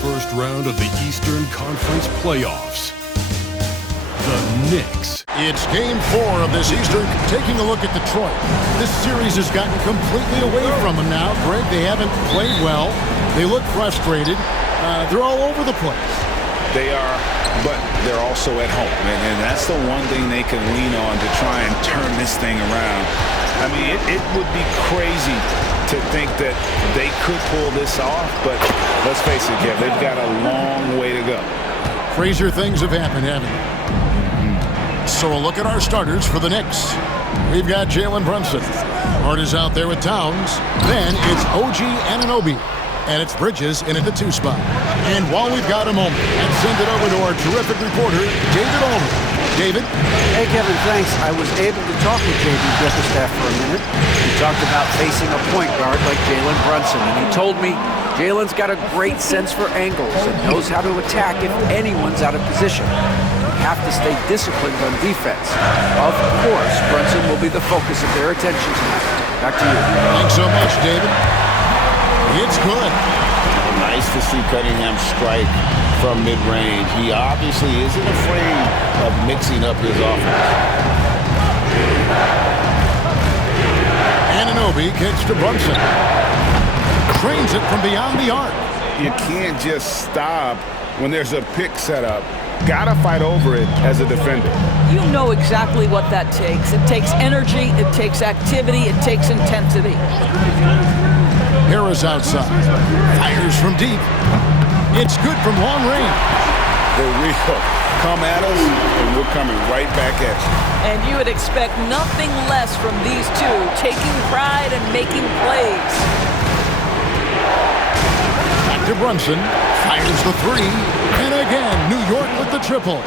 first round of the Eastern Conference playoffs. The Knicks. It's game 4 of this Eastern. Taking a look at Detroit. This series has gotten completely away from them now. Greg, they haven't played well. They look frustrated. They're all over the place. They are, but they're also at home. And that's the one thing they can lean on to try and turn this thing around. I mean, it would be crazy to think that they could pull this off, but let's face it, Kev, they've got a long way to go. Crazier things have happened, haven't they? So a look at our starters for the Knicks. We've got Jalen Brunson. Hart is out there with Towns. Then it's OG Anunoby. And it's Bridges in at the 2 spot. And while we've got a moment, let's send it over to our terrific reporter, David Allman. David? Hey, Kevin, thanks. I was able to talk with J.B. Bickerstaff for a minute. He talked about facing a point guard like Jalen Brunson, and he told me Jalen's got a great sense for angles and knows how to attack if anyone's out of position. You have to stay disciplined on defense. Of course, Brunson will be the focus of their attention tonight. Back to you. Thanks so much, David. It's good. Nice to see Cunningham strike from mid-range. He obviously isn't afraid of mixing up his offense. Anunoby kicks to Brunson. Trains it from beyond the arc. You can't just stop when there's a pick set up. Gotta fight over it as a defender. You know exactly what that takes. It takes energy, it takes activity, it takes intensity. Harris outside. Fires from deep. It's good from long range. They're real. Come at us, and we're coming right back at you. And you would expect nothing less from these two, taking pride and making plays. Back to Brunson. Fires the 3. And again, New York with the triple.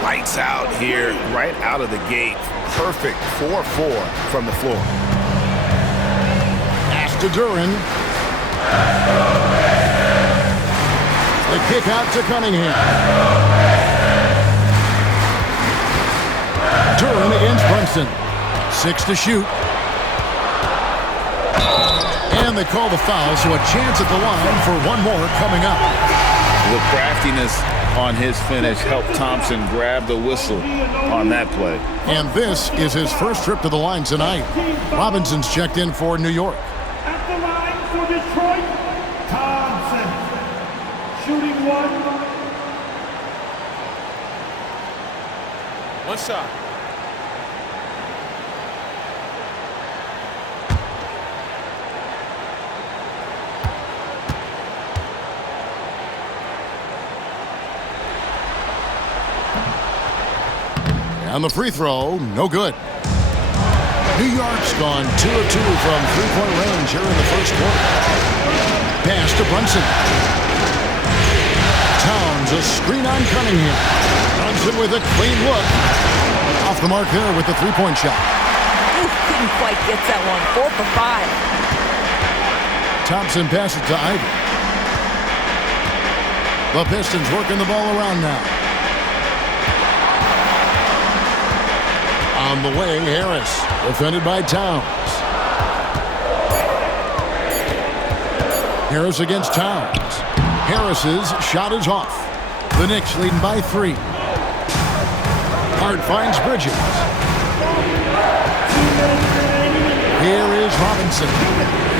Lights out here, right out of the gate. Perfect 4-4 from the floor. To Duran. The kick out to Cunningham. Duran against Brunson. 6 to shoot. And they call the foul, so a chance at the line for one more coming up. The craftiness on his finish helped Thompson grab the whistle on that play. And this is his first trip to the line tonight. Robinson's checked in for New York. Detroit, Thompson, shooting 1. One shot. And the free throw, no good. New York's gone 2 of 2 from three-point range here in the first quarter. Pass to Brunson. Towns, a screen on Cunningham. Brunson with a clean look. Off the mark there with the three-point shot. Couldn't quite get that one. 4 for 5. Thompson passes to Ivy. The Pistons working the ball around now. On the way, Harris. Defended by Towns. Harris against Towns. Harris's shot is off. The Knicks leading by 3. Hart finds Bridges. Here is Robinson.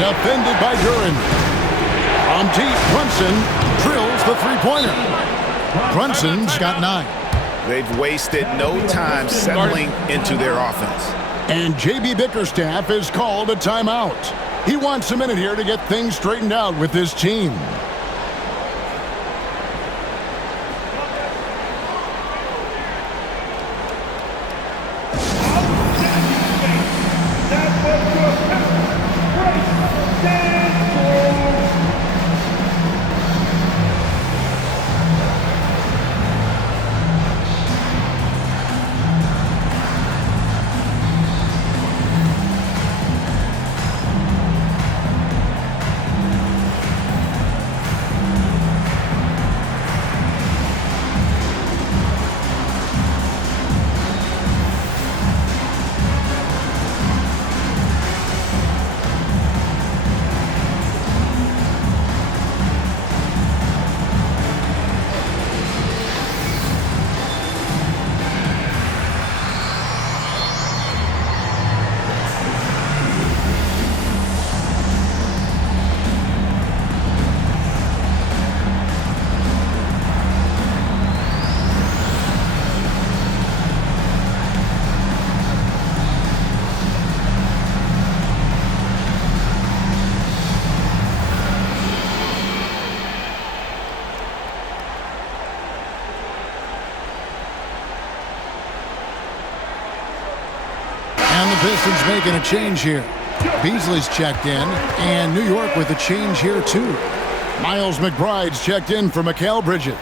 Defended by Duran. From deep, Brunson drills the three-pointer. Brunson's got 9. They've wasted no time settling into their offense. And J.B. Bickerstaff has called a timeout. He wants a minute here to get things straightened out with his team. And the Pistons making a change here. Beasley's checked in, and New York with a change here too. Miles McBride's checked in for Mikal Bridges.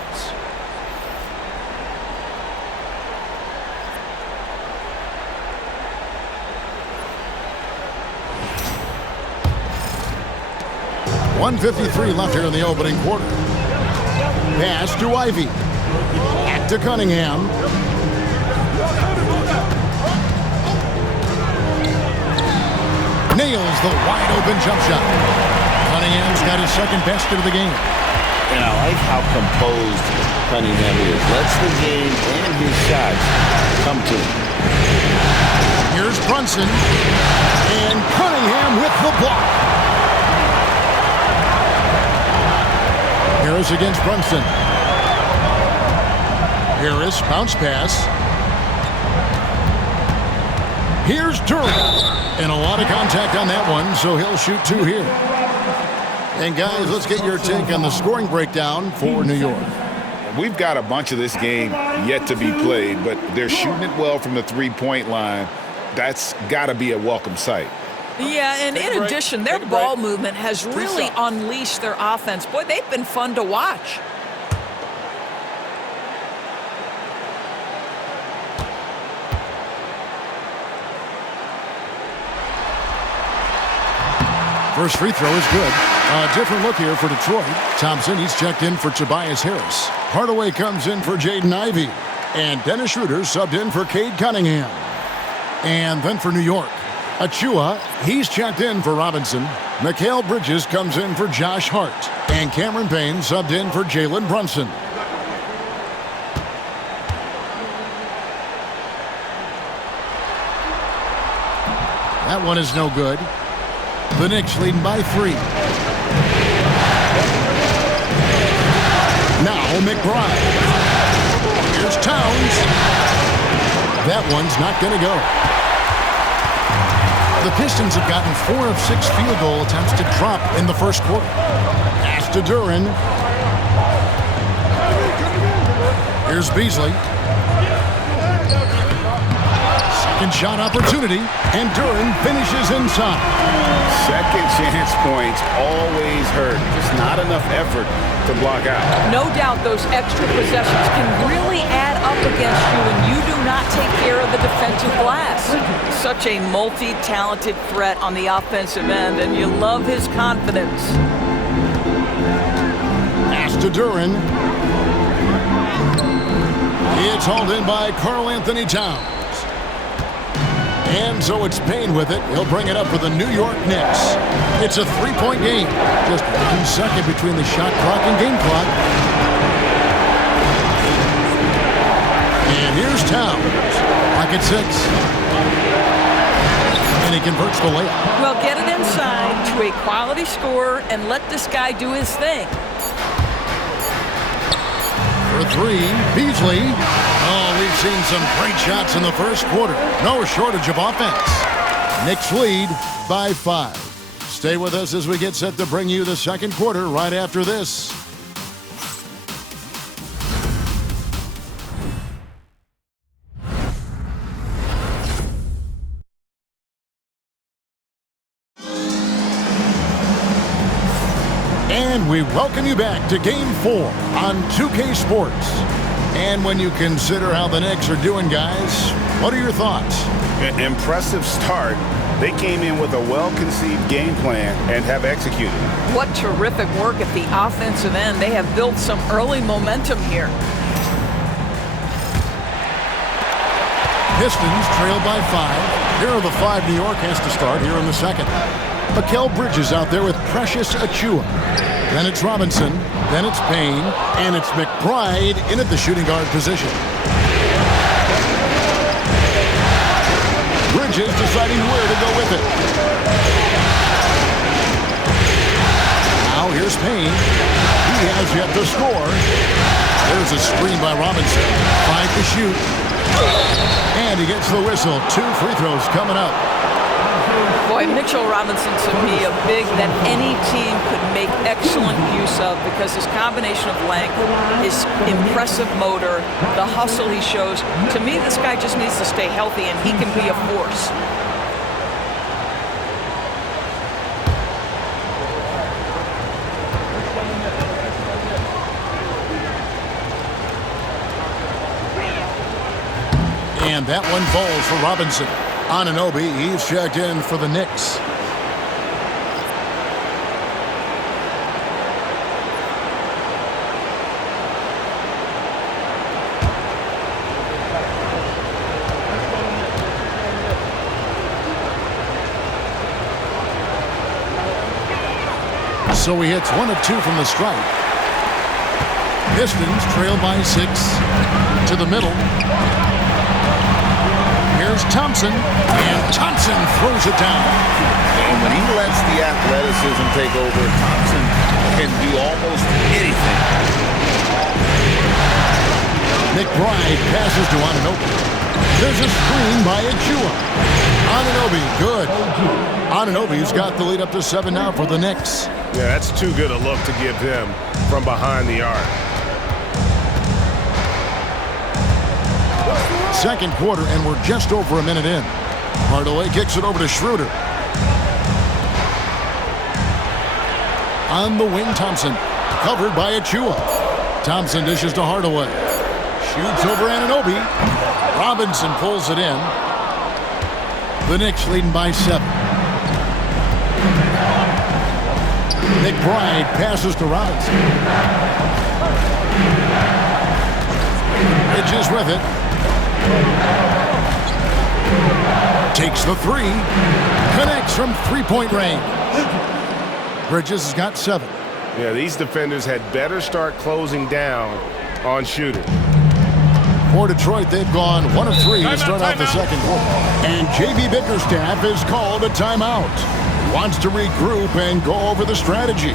.153 left here in the opening quarter. Pass to Ivy. Back to Cunningham. Nails the wide-open jump shot. Cunningham's got his second best of the game. And I like how composed Cunningham is. Lets the game and his shots come to him. Here's Brunson. And Cunningham with the block. Harris against Brunson. Harris, bounce pass. Here's Durant. And a lot of contact on that one, so he'll shoot two here. And guys, let's get your take on the scoring breakdown for New York. We've got a bunch of this game yet to be played, but they're shooting it well from the three-point line. That's got to be a welcome sight. Yeah, and in addition, their ball movement has really unleashed their offense. Boy, they've been fun to watch. First free throw is good. A different look here for Detroit. Thompson, he's checked in for Tobias Harris. Hardaway comes in for Jaden Ivey. And Dennis Schroeder subbed in for Cade Cunningham. And then for New York, Achua, he's checked in for Robinson. Mikal Bridges comes in for Josh Hart. And Cameron Payne subbed in for Jalen Brunson. That one is no good. The Knicks leading by 3. Now McBride. Here's Towns. That one's not going to go. The Pistons have gotten 4 of 6 field goal attempts to drop in the first quarter. Pass to Duren. Here's Beasley. Second shot opportunity, and Duren finishes inside. Second chance points always hurt. Just not enough effort to block out. No doubt those extra possessions can really add up against you when you do not take care of the defensive glass. Such a multi-talented threat on the offensive end, and you love his confidence. Pass to Duren. It's hauled in by Karl Anthony Towns. And so it's Payne with it. He'll bring it up for the New York Knicks. It's a 3-point game. Just 1 second between the shot clock and game clock. And here's Towns. Pocket 6. And he converts the layup. Well, get it inside to a quality scorer and let this guy do his thing. For 3, Beasley. Oh, we've seen some great shots in the first quarter. No shortage of offense. Knicks lead by 5. Stay with us as we get set to bring you the second quarter right after this. And we welcome you back to Game 4 on 2K Sports. And when you consider how the Knicks are doing, guys, what are your thoughts? An impressive start. They came in with a well-conceived game plan and have executed. What terrific work at the offensive end. They have built some early momentum here. Pistons trail by 5. Here are the 5 New York has to start here in the second. Mikal Bridges out there with Precious Achua. Then it's Robinson, then it's Payne, and it's McBride in at the shooting guard position. Bridges deciding where to go with it. Now here's Payne. He has yet to score. There's a screen by Robinson. 5 to shoot. And he gets the whistle. 2 free throws coming up. Boy, Mitchell Robinson to me a big that any team could make excellent use of because his combination of length, his impressive motor, the hustle he shows. To me, this guy just needs to stay healthy and he can be a force. And that one falls for Robinson. Anunoby, he's checked in for the Knicks. So he hits 1 of 2 from the stripe. Pistons trail by 6 to the middle. Here's Thompson, and Thompson throws it down. And when he lets the athleticism take over, Thompson can do almost anything. McBride passes to Anunoby. There's a screen by Achua. Anunoby, good. Anunoby's got the lead up to 7 now for the Knicks. Yeah, that's too good a look to give him from behind the arc. Second quarter, and we're just over a minute in. Hardaway kicks it over to Schroeder. On the wing, Thompson. Covered by Achua. Thompson dishes to Hardaway. Shoots over Anunoby. Robinson pulls it in. The Knicks leading by 7. McBride passes to Robinson. Bridges with it. Takes the 3. Connects from three-point range. Bridges has got 7. Yeah, these defenders had better start closing down on shooting. For Detroit, they've gone 1 of 3 to start out the second quarter. And J.B. Bickerstaff is called a timeout. Wants to regroup and go over the strategy.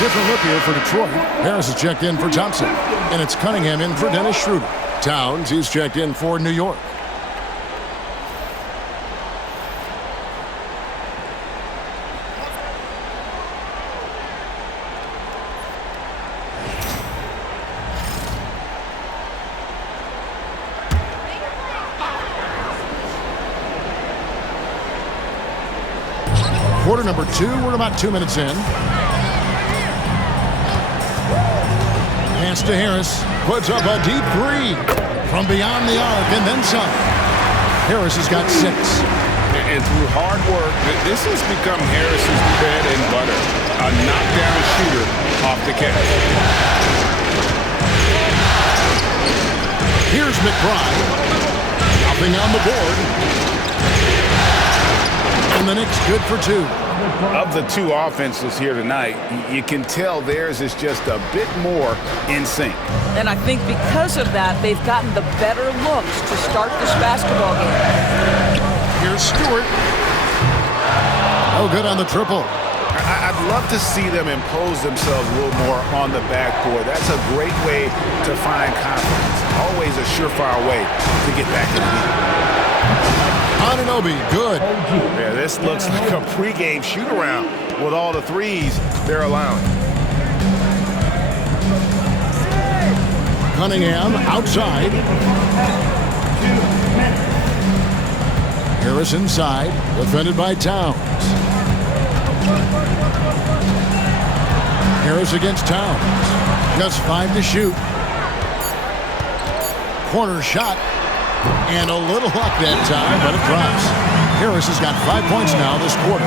Different look here for Detroit. Harris is checked in for Thompson. And it's Cunningham in for Dennis Schroeder. Towns, he's checked in for New York. Quarter number 2, we're about 2 minutes in. Pass to Harris, puts up a deep 3 from beyond the arc and then some. Harris has got 6. And through hard work, this has become Harris's bread and butter. A knockdown shooter off the catch. Here's McBride. Nothing on the board. And the Knicks good for 2. Of the 2 offenses here tonight, you can tell theirs is just a bit more in sync. And I think because of that, they've gotten the better looks to start this basketball game. Here's Stewart. Oh, good on the triple. I'd love to see them impose themselves a little more on the backboard. That's a great way to find confidence. Always a surefire way to get back in the game. Anunoby, good. Yeah, this looks like a pregame shoot-around with all the threes they're allowing. Cunningham outside. Harris inside, defended by Towns. Harris against Towns. Just 5 to shoot. Corner shot. And a little luck that time, but it drops. Harris has got 5 points now this quarter.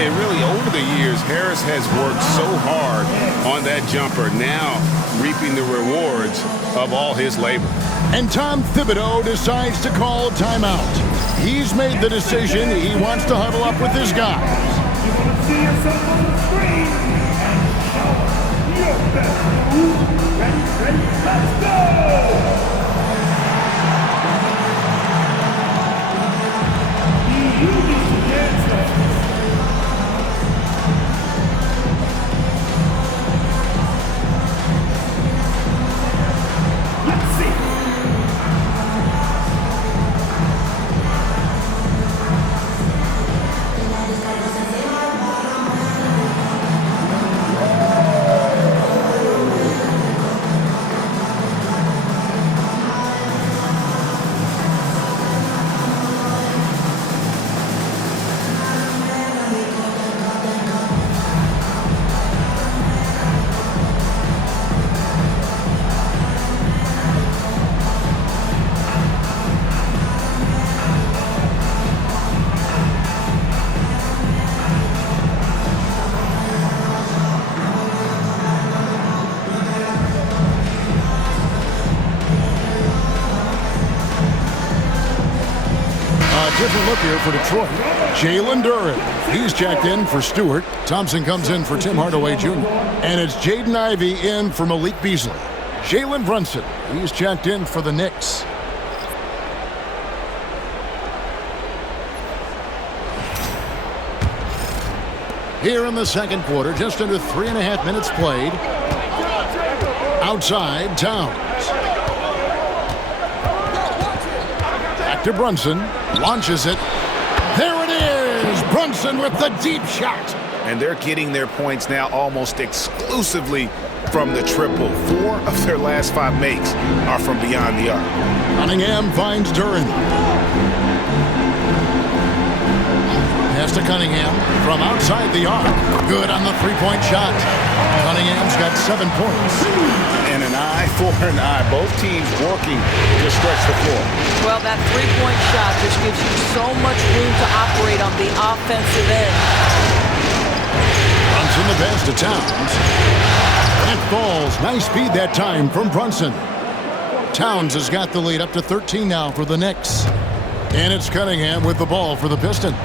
And really, over the years, Harris has worked so hard on that jumper, now reaping the rewards of all his labor. And Tom Thibodeau decides to call timeout. He's made the decision. He wants to huddle up with his guys. You want to see yourself on the screen and show us your best move. Ready, let's go! You need to dance like this. Let's see. Different look here for Detroit. Jalen Duren. He's checked in for Stewart. Thompson comes in for Tim Hardaway Jr. And it's Jaden Ivey in for Malik Beasley. Jalen Brunson. He's checked in for the Knicks. Here in the second quarter, just under 3.5 minutes played. Outside, Towns. To Brunson, launches it. There it is! Brunson with the deep shot. And they're getting their points now almost exclusively from the triple. 4 of their last 5 makes are from beyond the arc. Cunningham finds Duren. Pass to Cunningham from outside the arc. Good on the three-point shot. Cunningham's got 7 points. And an eye for an eye. Both teams working to stretch the floor. Well, that three-point shot just gives you so much room to operate on the offensive end. Brunson the pass to Towns. That falls. Nice speed that time from Brunson. Towns has got the lead up to 13 now for the Knicks. And it's Cunningham with the ball for the Pistons.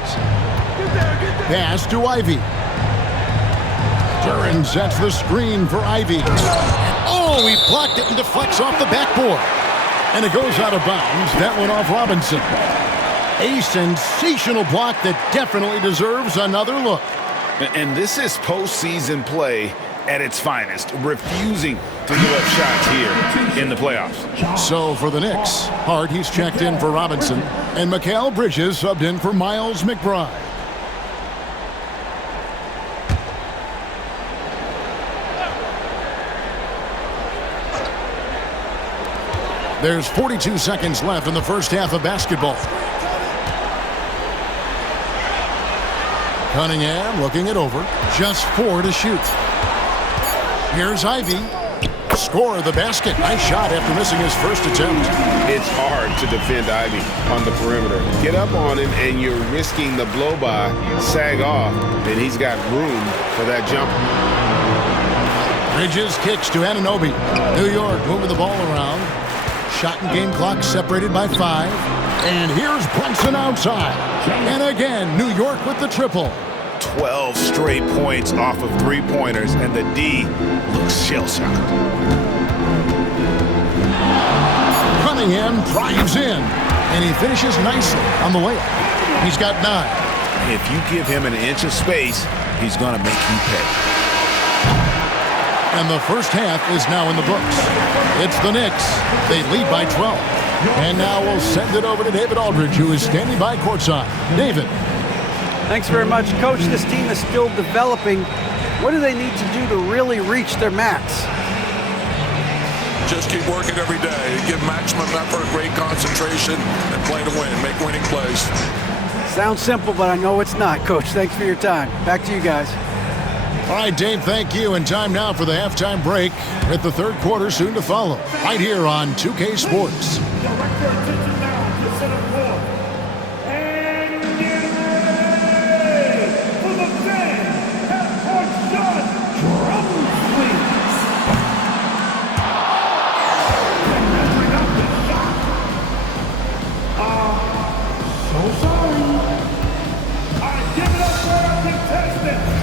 Pass to Ivey. Duren sets the screen for Ivey. Oh, he blocked it and deflects off the backboard. And it goes out of bounds. That went off Robinson. A sensational block that definitely deserves another look. And this is postseason play at its finest, refusing to give up shots here in the playoffs. So for the Knicks, Hart, he's checked in for Robinson, and Mikal Bridges subbed in for Miles McBride. There's 42 seconds left in the first half of basketball. Cunningham looking it over. Just 4 to shoot. Here's Ivey. Score the basket. Nice shot after missing his first attempt. It's hard to defend Ivey on the perimeter. Get up on him, and you're risking the blow-by, sag off, and he's got room for that jumper. Bridges kicks to Anunoby. New York moving the ball around. Shot and game clock separated by 5. And here's Brunson outside. And again, New York with the triple. 12 straight points off of three-pointers, and the D looks shell-shocked. Cunningham drives in, and he finishes nicely on the layup. He's got 9. If you give him an inch of space, he's going to make you pay. And the first half is now in the books. It's the Knicks. They lead by 12. And now we'll send it over to David Aldridge, who is standing by courtside. David. Thanks very much, Coach. This team is still developing. What do they need to do to really reach their max? Just keep working every day. Give maximum effort, great concentration, and play to win. Make winning plays. Sounds simple, but I know it's not, Coach. Thanks for your time. Back to you guys. All right, Dave, thank you. And time now for the halftime break with the third quarter soon to follow. Right here on 2K Sports. Direct your attention now to center court. And get ready for the fan half-court shot. Drums, please. Bring up the shot. So sorry. All right, give it up for our contestants.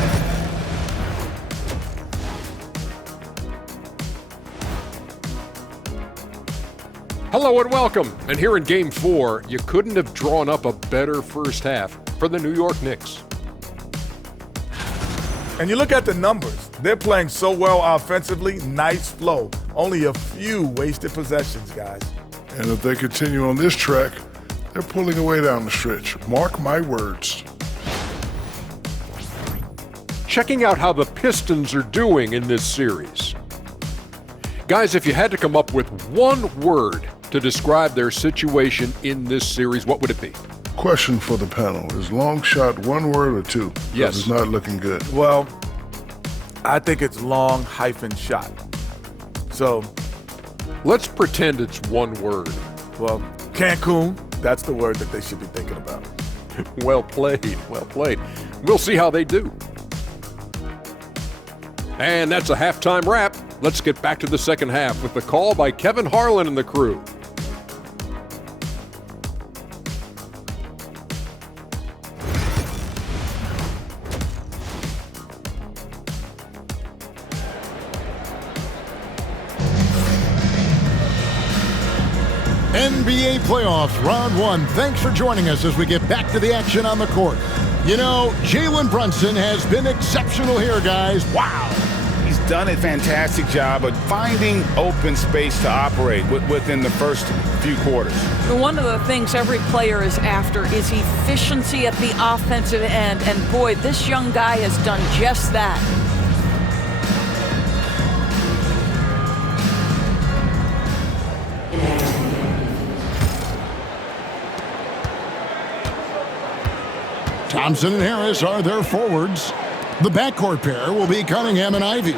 Hello and welcome. And here in Game 4, you couldn't have drawn up a better first half for the New York Knicks. And you look at the numbers. They're playing so well offensively. Nice flow. Only a few wasted possessions, guys. And if they continue on this track, they're pulling away down the stretch. Mark my words. Checking out how the Pistons are doing in this series. Guys, if you had to come up with one word to describe their situation in this series, what would it be? Question for the panel. Is long shot one word or two? Yes. It's not looking good. Well, I think it's long hyphen shot. So, Let's pretend it's one word. well, Cancun, that's the word that they should be thinking about. Well played, well played. We'll see how they do. And that's a halftime wrap. Let's get back to the second half with the call by Kevin Harlan and the crew. NBA playoffs, round one. Thanks for joining us as we get back to the action on the court. You know, Jalen Brunson has been exceptional here, guys. Wow. He's done a fantastic job of finding open space to operate within the first few quarters. One of the things every player is after is efficiency at the offensive end, and boy, this young guy has done just that. Thompson and Harris are their forwards. The backcourt pair will be Cunningham and Ivy.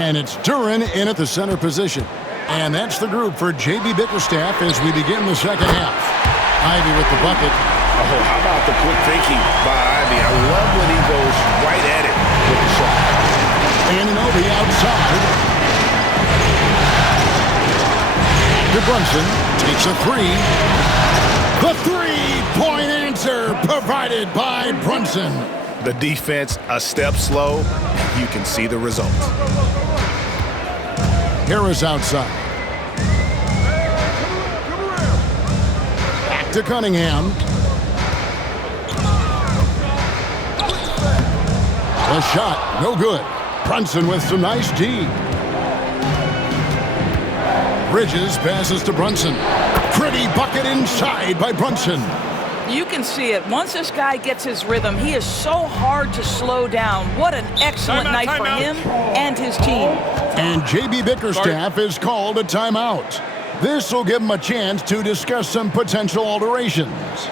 And it's Duren in at the center position. And that's the group for J.B. Bickerstaff as we begin the second half. Ivy with the bucket. Oh, how about the quick thinking by Ivy? I love when he goes right at it with the shot. Anunoby outside. To Brunson. Takes a three. The three-point answer provided by Brunson. The defense a step slow, you can see the result. Harris outside. Back to Cunningham. The shot, no good. Brunson with some nice D. Bridges passes to Brunson. Pretty bucket inside by Brunson. You can see it. Once this guy gets his rhythm, he is so hard to slow down. What an excellent night for him and his team. And J.B. Bickerstaff is called a timeout. This will give him a chance to discuss some potential alterations.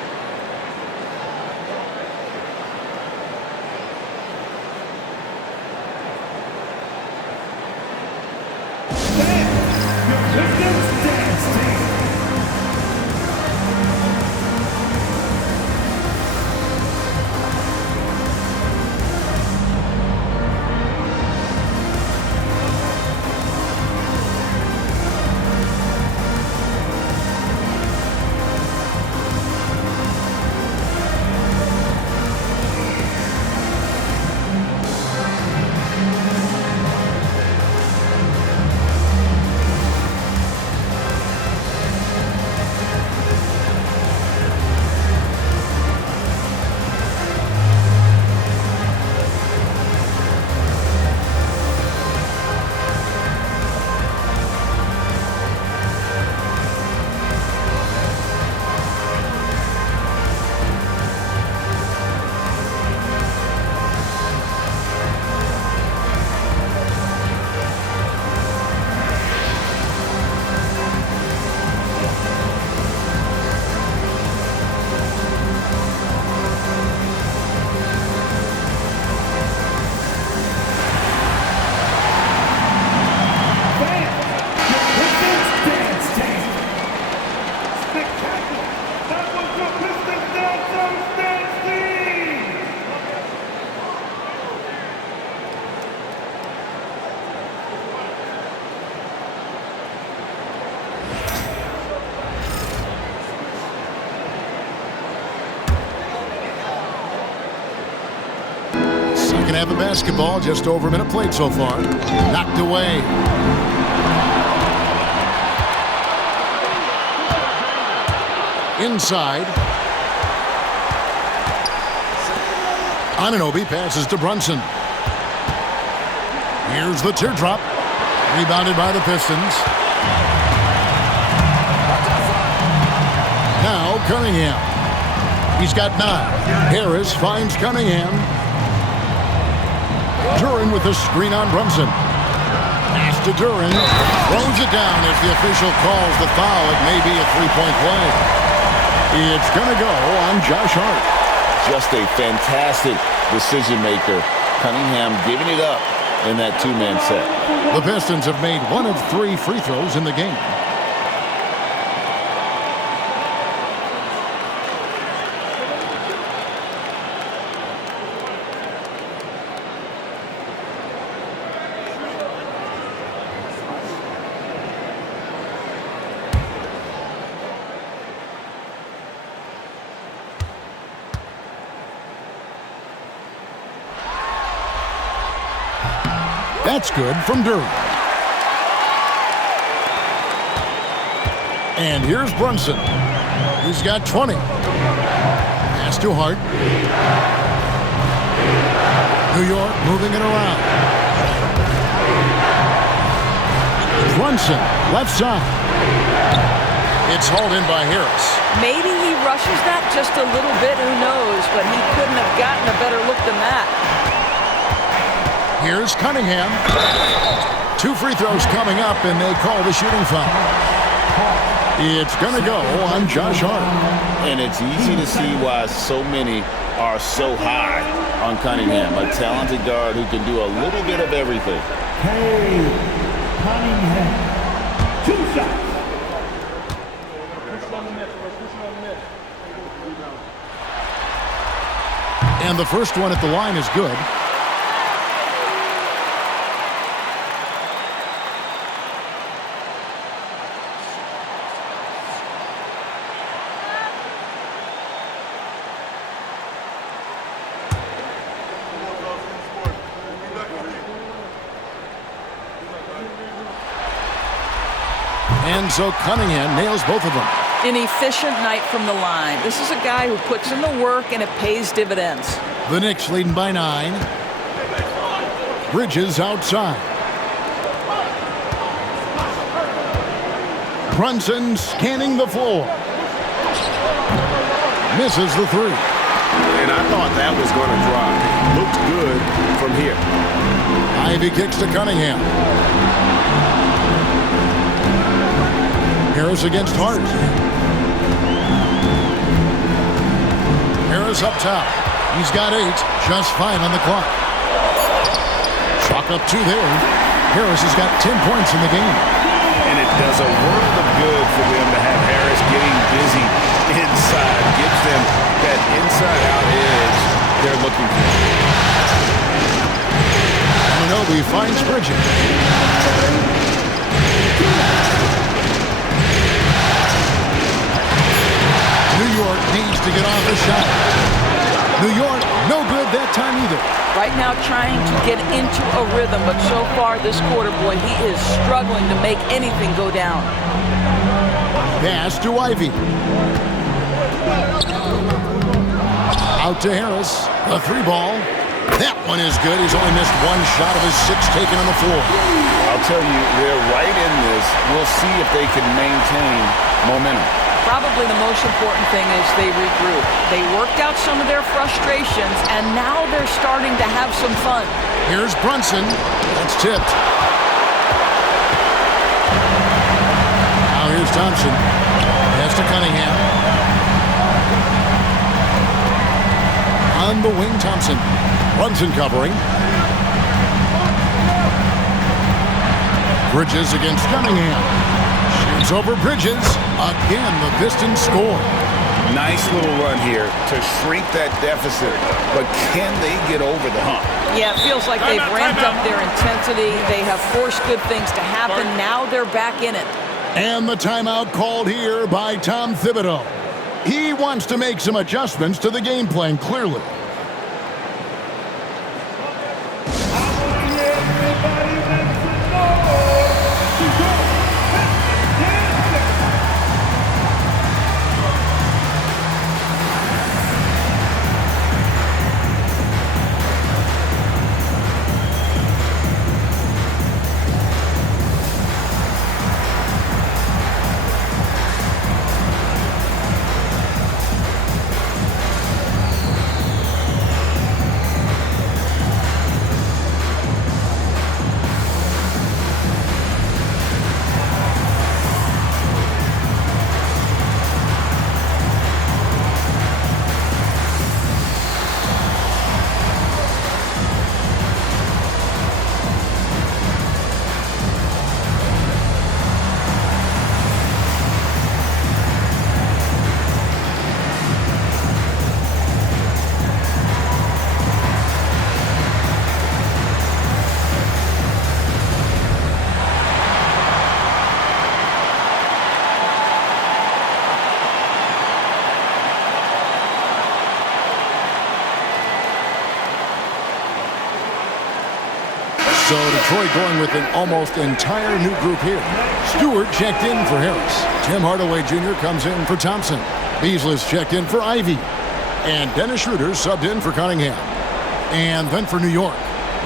Second half of basketball, just over a minute played so far. Knocked away. Inside. Anunoby passes to Brunson. Here's the teardrop. Rebounded by the Pistons. Now Cunningham. He's got 9. Harris finds Cunningham. Duran with the screen on Brunson. Pass to Duran. Throws it down as the official calls the foul. It may be a three-point play. It's going to go on Josh Hart. Just a fantastic decision maker. Cunningham giving it up in that two-man set. The Pistons have made 1 of 3 free throws in the game. That's good from Duran. And here's Brunson. He's got 20. Pass to Hart. New York moving it around. Brunson, left side. It's hauled in by Harris. Maybe he rushes that just a little bit, who knows, but he couldn't have gotten a better look than that. Here's Cunningham. 2 free throws coming up, and they call the shooting foul. It's going to go on Josh Hart. And it's easy to see why so many are so high on Cunningham, a talented guard who can do a little bit of everything. Hey, Cunningham. 2 shots. And the first one at the line is good. And so Cunningham nails both of them. An efficient night from the line. This is a guy who puts in the work and it pays dividends. The Knicks leading by 9. Bridges outside. Brunson scanning the floor. Misses the 3. And I thought that was going to drop. Looked good from here. Ivy kicks to Cunningham. Harris against Hart. Harris up top. He's got 8. Just 5 on the clock. Chalk up 2 there. Harris has got 10 points in the game. And it does a world of good for them to have Harris getting busy inside. Gives them that inside-out edge they're looking for. Anunoby finds Bridges. New York needs to get off the shot. New York, no good that time either. Right now trying to get into a rhythm, but so far this quarter, boy, he is struggling to make anything go down. Pass to Ivy. Out to Harris. A 3 ball. That one is good. He's only missed 1 shot of his 6 taken on the floor. I'll tell you, they're right in this. We'll see if they can maintain momentum. Probably the most important thing is they regroup. They worked out some of their frustrations, and now they're starting to have some fun. Here's Brunson. That's tipped. Now here's Thompson. Pass to Cunningham. On the wing, Thompson. Brunson covering. Bridges against Cunningham. Shoots over Bridges. Again, the Pistons score. Nice little run here to shrink that deficit, but can they get over the hump? Yeah, it feels like they've ramped up their intensity. They have forced good things to happen. Now they're back in it. And the timeout called here by Tom Thibodeau. He wants to make some adjustments to the game plan, clearly. So Detroit going with an almost entire new group here. Stewart checked in for Harris. Tim Hardaway Jr. comes in for Thompson. Beasley's checked in for Ivy. And Dennis Schroeder subbed in for Cunningham. And then for New York,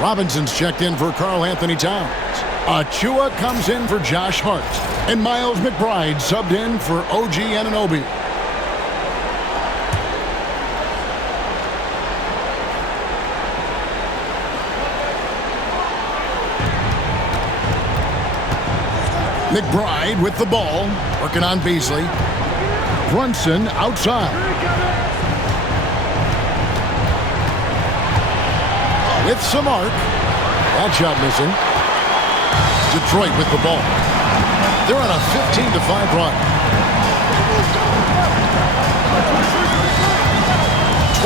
Robinson's checked in for Karl Anthony Towns. Achua comes in for Josh Hart. And Miles McBride subbed in for OG Anunoby. McBride with the ball, working on Beasley. Brunson outside. With some arc. That shot missing. Detroit with the ball. They're on a 15-5 run.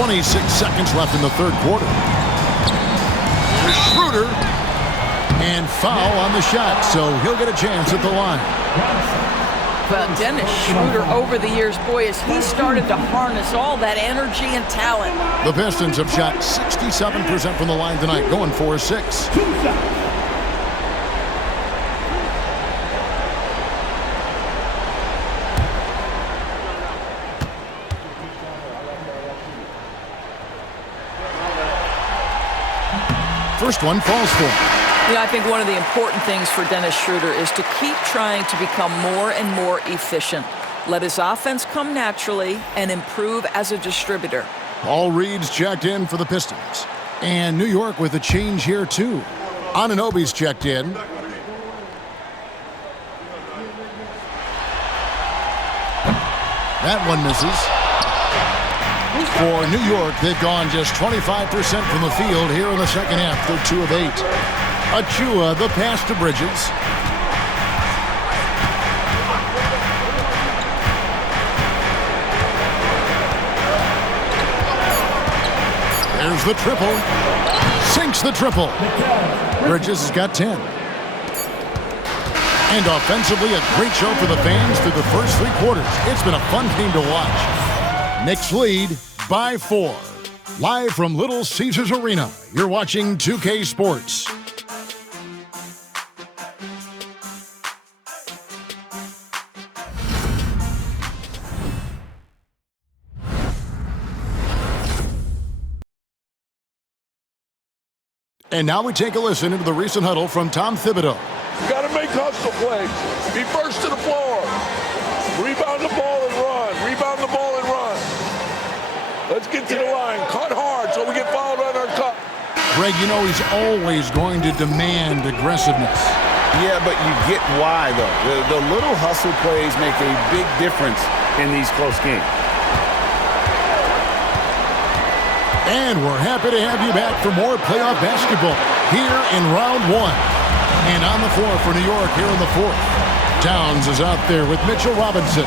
26 seconds left in the third quarter. Schroeder. And foul on the shot, so he'll get a chance at the line. Well, Dennis Schroeder over the years, boy, as he started to harness all that energy and talent. The Pistons have shot 67% from the line tonight, going 4-6. First one falls for him. You know, I think one of the important things for Dennis Schroeder is to keep trying to become more and more efficient. Let his offense come naturally and improve as a distributor. Paul Reed's checked in for the Pistons. And New York with a change here, too. Anunoby's checked in. That one misses. For New York, they've gone just 25% from the field here in the second half. They're 2 of 8. Achua, the pass to Bridges. There's the triple. Sinks the triple. Bridges has got 10. And offensively, a great show for the fans through the first 3 quarters. It's been a fun game to watch. Knicks lead by 4. Live from Little Caesars Arena, you're watching 2K Sports. And now we take a listen into the recent huddle from Tom Thibodeau. You got to make hustle plays. Be first to the floor. Rebound the ball and run. Rebound the ball and run. Let's get to the line. Cut hard so we get fouled on our cut. Greg, you know he's always going to demand aggressiveness. Yeah, but you get why, though. The little hustle plays make a big difference in these close games. And we're happy to have you back for more playoff basketball here in round 1. And on the floor for New York here in the 4th. Towns is out there with Mitchell Robinson.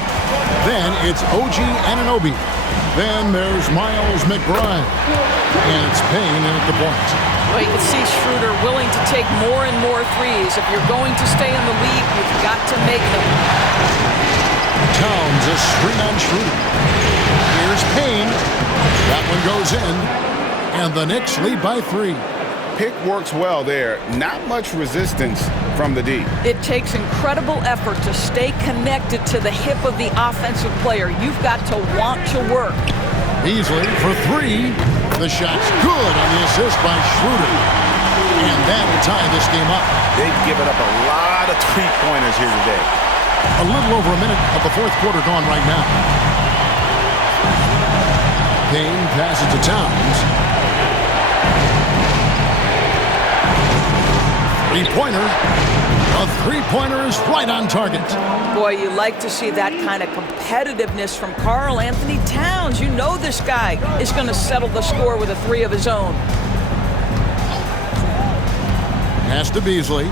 Then it's OG Anunoby. Then there's Miles McBride. And it's Payne in at the point. Well, you can see Schroeder willing to take more and more threes. If you're going to stay in the league, you've got to make them. Towns is screen on Schroeder. Here's Payne. That one goes in. And the Knicks lead by 3. Pick works well there. Not much resistance from the D. It takes incredible effort to stay connected to the hip of the offensive player. You've got to want to work. Beasley for 3. The shot's good on the assist by Schroeder. And that'll tie this game up. They've given up a lot of three-pointers here today. A little over a minute of the fourth quarter gone right now. Payne passes to Towns. Three-pointer. A three-pointer is right on target. Boy, you like to see that kind of competitiveness from Karl Anthony Towns. You know this guy is going to settle the score with a 3 of his own. Pass to Beasley.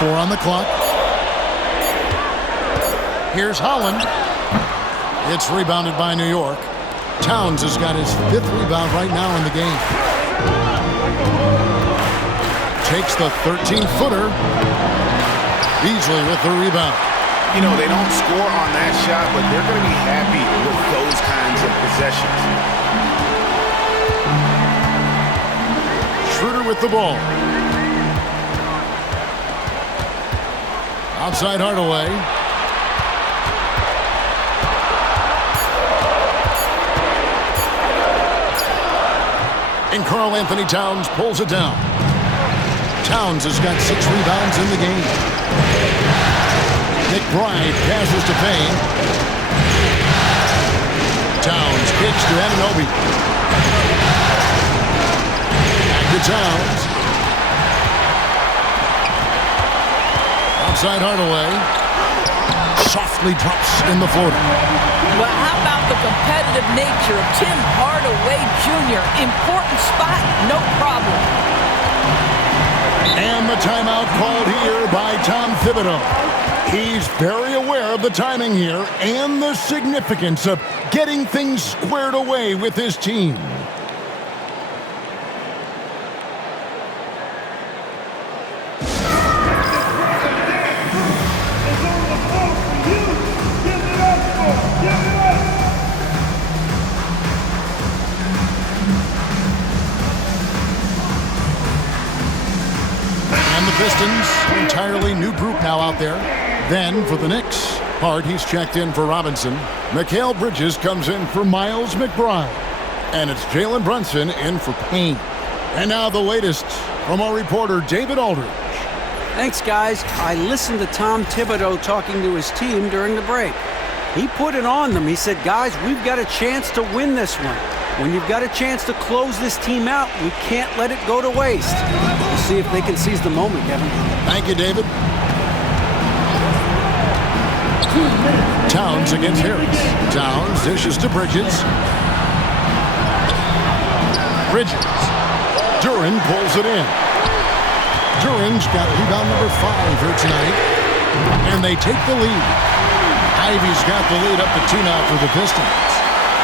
Four on the clock. Here's Holland. It's rebounded by New York. Towns has got his 5th rebound right now in the game. Takes the 13-footer. Beasley with the rebound. You know, they don't score on that shot, but they're going to be happy with those kinds of possessions. Schroeder with the ball. Outside Hardaway. And Karl Anthony Towns pulls it down. Towns has got 6 rebounds in the game. McBride passes to Payne. Towns kicks to Anunoby. Back to Towns. Outside Hardaway. Softly drops in the floater. Well, how about the competitive nature of Tim Hardaway Jr.? Important spot, no problem. And the timeout called here by Tom Thibodeau. He's very aware of the timing here and the significance of getting things squared away with his team. And the Pistons, entirely new group now out there. Then for the Knicks, Hart, he's checked in for Robinson. Mikal Bridges comes in for Miles McBride. And it's Jalen Brunson in for Payne. And now the latest from our reporter, David Aldridge. Thanks, guys. I listened to Tom Thibodeau talking to his team during the break. He put it on them. He said, guys, we've got a chance to win this one. When you've got a chance to close this team out, we can't let it go to waste. We'll see if they can seize the moment, Kevin. Thank you, David. Towns against Harris. Towns dishes to Bridges. Bridges. Duran pulls it in. Duran's got rebound number 5 here tonight. And they take the lead. Ivy's got the lead up to 2 now for the Pistons.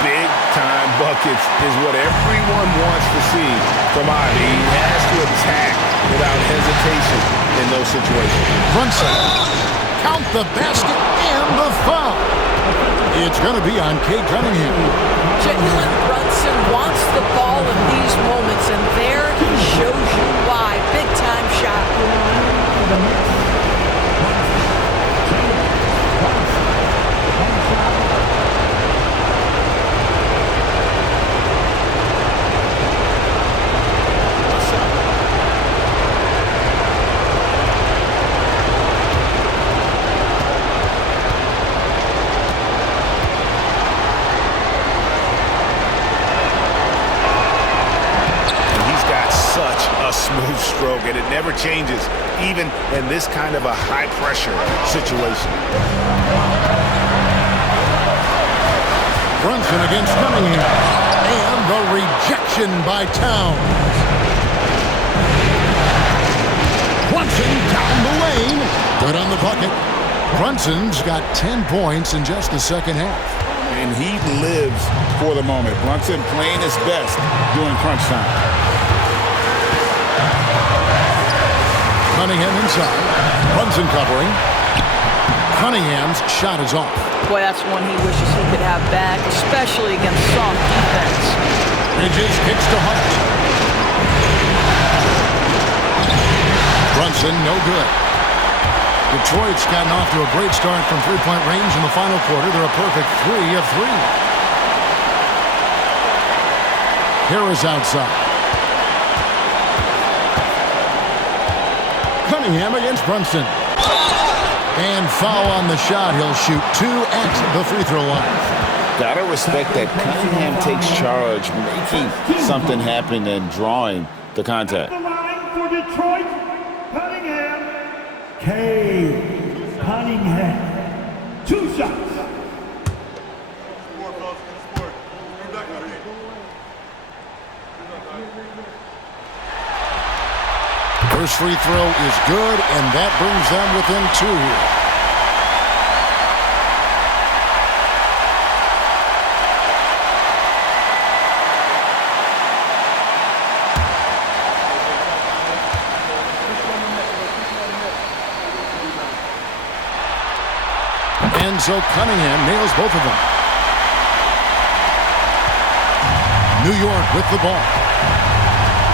Big-time buckets is what everyone wants to see from Ivy. He has to attack without hesitation in those situations. Brunson. Count the basket and the foul. It's going to be on Kate Cunningham. Jalen Brunson wants the ball in these moments, and there he shows you why. Big-time shot. Smooth stroke, and it never changes, even in this kind of a high-pressure situation. Brunson against Cunningham. And the rejection by Towns. Brunson down the lane. Good on the bucket. Brunson's got 10 points in just the second half. And he lives for the moment. Brunson playing his best during crunch time. Cunningham inside. Brunson covering. Cunningham's shot is off. Boy, that's one he wishes he could have back, especially against soft defense. Bridges kicks to Hart. Brunson, no good. Detroit's gotten off to a great start from three-point range in the final quarter. They're a perfect 3 of 3. Harris outside. Cunningham against Brunson. And foul on the shot. He'll shoot 2 at the free throw line. Gotta respect that Cunningham takes charge, making something happen and drawing the contact. The line for Detroit, Cunningham. Cunningham. 2 shots. First free throw is good, and that brings them within 2 here. And so Cunningham nails both of them. New York with the ball.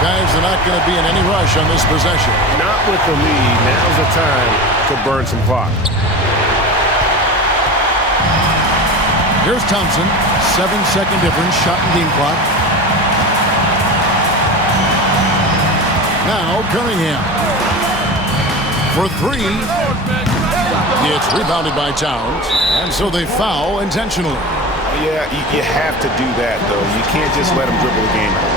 Guys, they're not going to be in any rush on this possession. Not with the lead. Now's the time to burn some clock. Here's Thompson. 7-second difference, shot and game clock. Now Cunningham. For three. It's rebounded by Towns. And so they foul intentionally. Yeah, you have to do that, though. You can't just let them dribble the game out.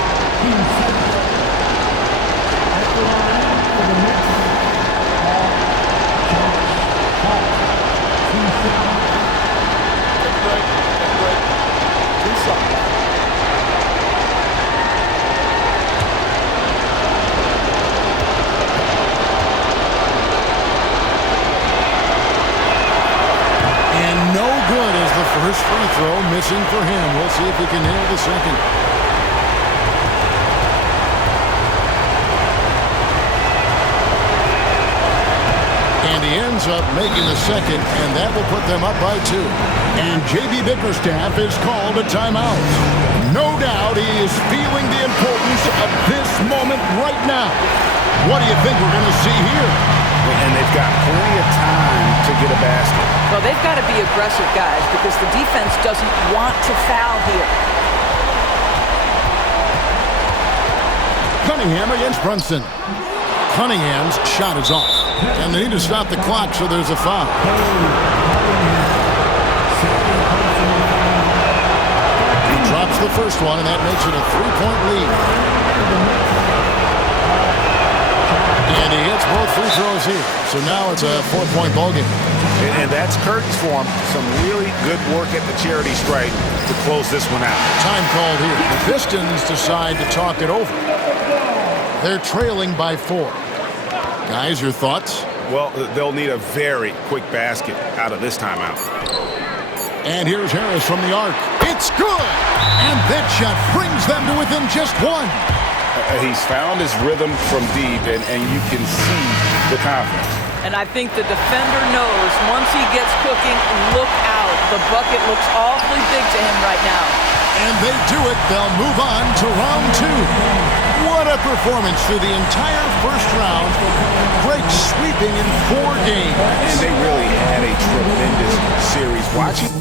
First free throw missing for him. We'll see if he can nail the second. And he ends up making the second, and that will put them up by 2. And J.B. Bickerstaff is called a timeout. No doubt he is feeling the importance of this moment right now. What do you think we're going to see here? And they've got plenty of time to get a basket. Well, they've got to be aggressive, guys, because the defense doesn't want to foul here. Cunningham against Brunson. Cunningham's shot is off. And they need to stop the clock, so there's a foul. He drops the first one, and that makes it a 3-point lead. And he hits both free throws here. So now it's a 4-point ballgame. And that's curtains for him. Some really good work at the charity stripe to close this one out. Time called here. The Pistons decide to talk it over. They're trailing by 4. Guys, your thoughts? Well, they'll need a very quick basket out of this timeout. And here's Harris from the arc. It's good! And that shot brings them to within just 1. He's found his rhythm from deep, and you can see the confidence. And I think the defender knows once he gets cooking, look out. The bucket looks awfully big to him right now. And they do it. They'll move on to round 2. What a performance through the entire first round. Great sweeping in 4 games. And they really had a tremendous series. Watching